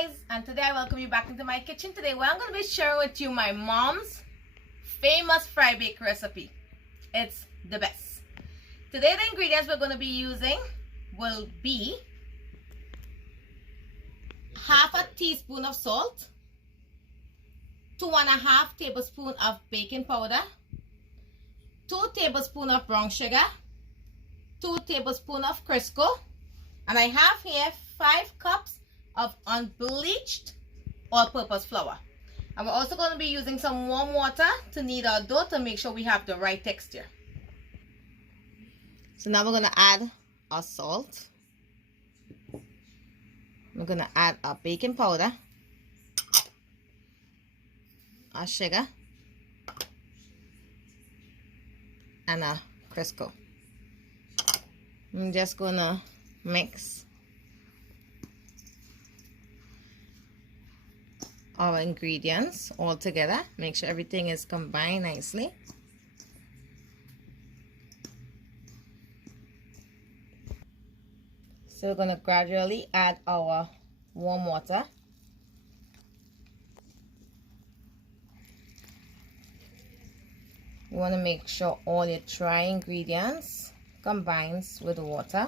guys, and today I welcome you back into my kitchen. Today where I'm going to be sharing with you my mom's famous fry bake recipe. It's the best. Today the ingredients we're going to be using will be half a teaspoon of salt, 2.5 tablespoons of baking powder, 2 tablespoons of brown sugar, 2 tablespoons of Crisco, and I have here 5 cups of unbleached all-purpose flour. And we're also going to be using some warm water to knead our dough to make sure we have the right texture. So now we're going to add our salt. We're going to add our baking powder, our sugar, and our Crisco. I'm just going to mix our ingredients all together. Make sure everything is combined nicely. So we're going to gradually add our warm water. You want to make sure all your dry ingredients combines with the water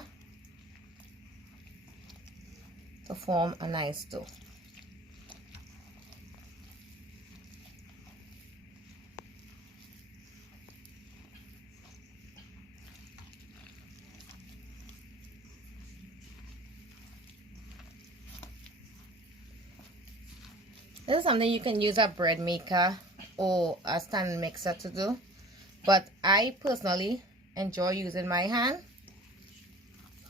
to form a nice dough. This is something you can use a bread maker or a stand mixer to do, but I personally enjoy using my hand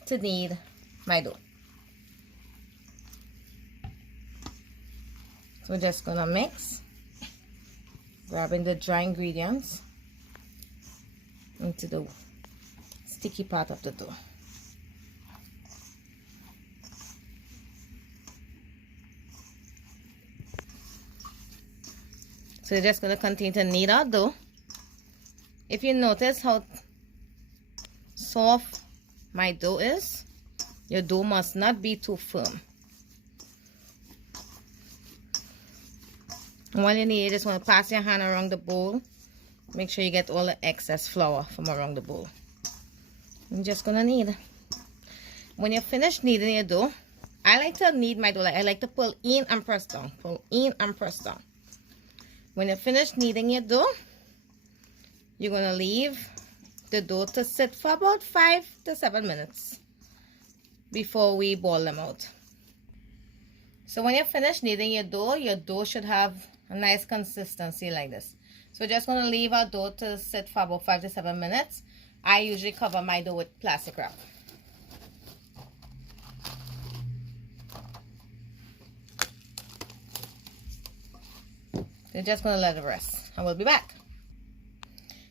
to knead my dough. So we're just gonna mix, grabbing the dry ingredients into the sticky part of the dough. So we're just going to continue to knead our dough. If you notice how soft my dough is, your dough must not be too firm. And while you knead, you just want to pass your hand around the bowl. Make sure you get all the excess flour from around the bowl. I'm just going to knead. When you're finished kneading your dough, I like to knead my dough. I like to pull in and press down. Pull in and press down. When you're finished kneading your dough, you're going to leave the dough to sit for about 5 to 7 minutes before we ball them out. So when you're finished kneading your dough should have a nice consistency like this. So we're just going to leave our dough to sit for about 5 to 7 minutes. I usually cover my dough with plastic wrap. We're just going to let it rest and we'll be back.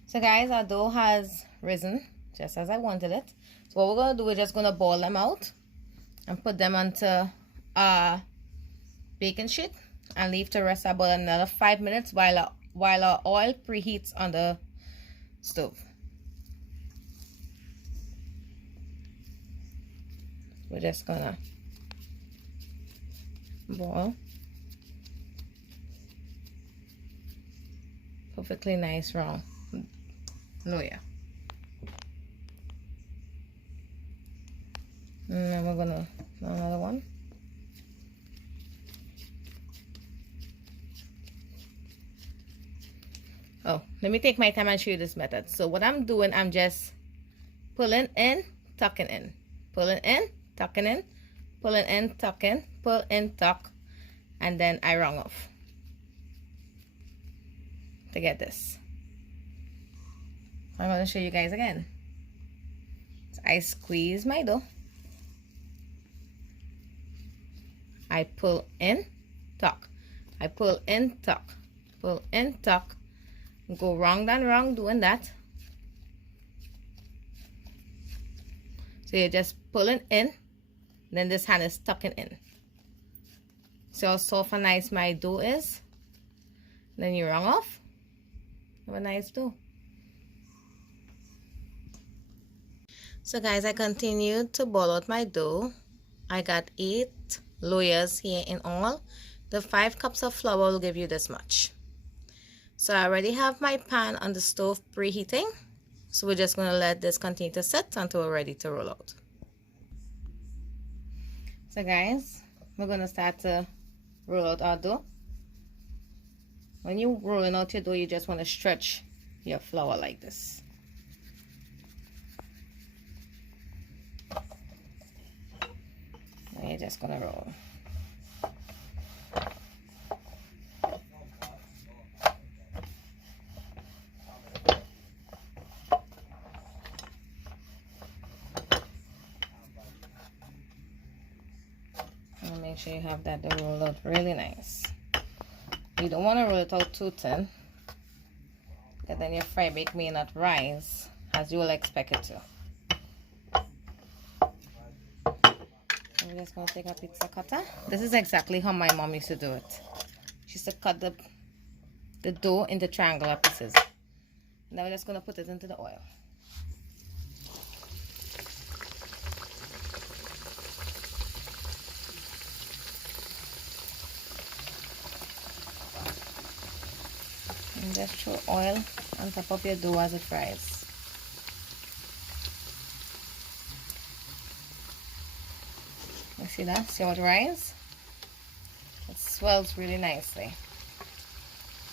So guys, our dough has risen just as I wanted it. So what we're going to do, we're just going to ball them out and put them onto our baking sheet and leave to rest about another 5 minutes while our oil preheats on the stove. We're just going to boil. Perfectly nice round. No, yeah. And then we're gonna do another one. Oh, let me take my time and show you this method. So what I'm doing, I'm just pulling in, tucking in, pulling in, tucking in, pulling in, tucking, pull in, tuck, and then I round off to get this. I'm going to show you guys again. So I squeeze my dough. I pull in, tuck. I pull in, tuck. Pull in, tuck. Go round and round doing that. So you're just pulling in, then this hand is tucking in. See how soft and nice my dough is? Then you round off. Have a nice dough. So guys, I continued to ball out my dough. I got 8 layers here in all. The 5 cups of flour will give you this much. So I already have my pan on the stove preheating. So we're just going to let this continue to sit until we're ready to roll out. So guys, we're going to start to roll out our dough. When you're rolling out your dough, you just want to stretch your flour like this. And you're just going to roll. Make sure you have that dough rolled out really nice. You don't want to roll it out too thin, because then your fry bake may not rise as you will expect it to. I'm just going to take a pizza cutter. This is exactly how my mom used to do it. She used to cut the dough into triangular pieces. Now we're just going to put it into the oil. And just throw oil on top of your dough as it fries. You see that? See how it rises? It swells really nicely.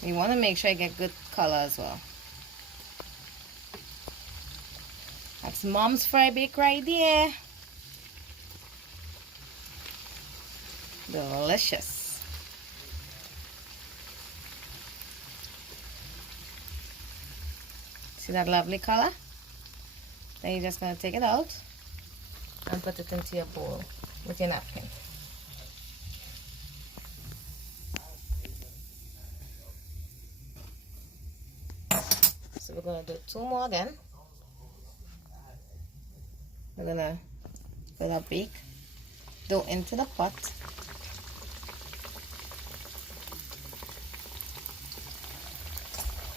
You want to make sure you get good color as well. That's Mom's fry bake right there. Delicious. See that lovely color? Then you're just going to take it out and put it into your bowl with your napkin. So we're going to do 2 more again. We're going to put our bake dough into the pot.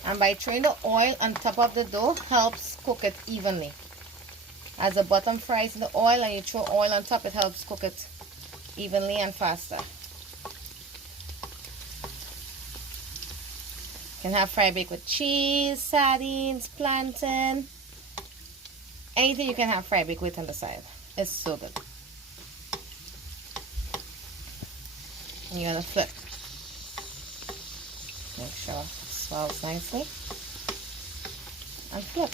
And by throwing the oil on top of the dough helps cook it evenly. As the bottom fries in the oil and you throw oil on top, it helps cook it evenly and faster. You can have fry bake with cheese, sardines, plantain, anything you can have fry bake with on the side. It's so good. And you're gonna flip. Make sure it swells nicely. And flip.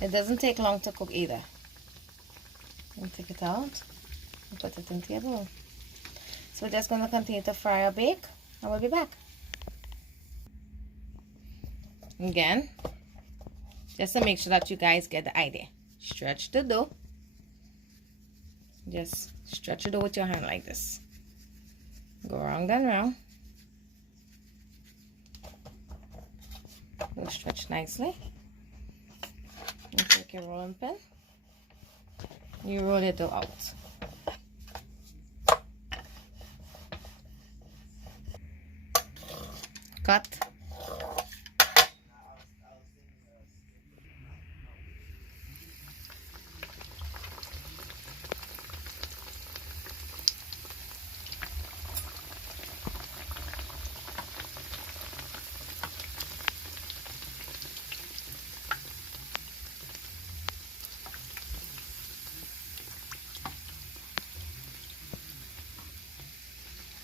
It doesn't take long to cook either. And take it out and put it into your bowl. So we're just going to continue to fry or bake, and we'll be back. Again, just to make sure that you guys get the idea. Stretch the dough. Just stretch the dough with your hand like this. Go round and round. It'll stretch nicely. And take your rolling pin. You roll it out. Cut.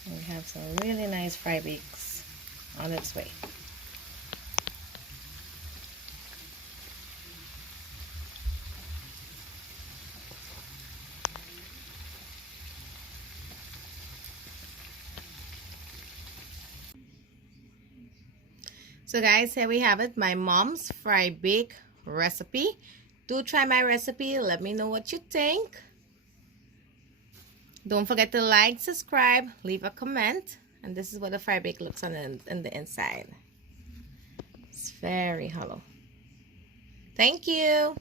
We have some really nice fry bakes on its way. So guys, here we have it, my mom's fry bake recipe. Do try my recipe. Let me know what you think. Don't forget to like, subscribe, leave a comment. And this is what the fry bake looks on the inside. It's very hollow. Thank you.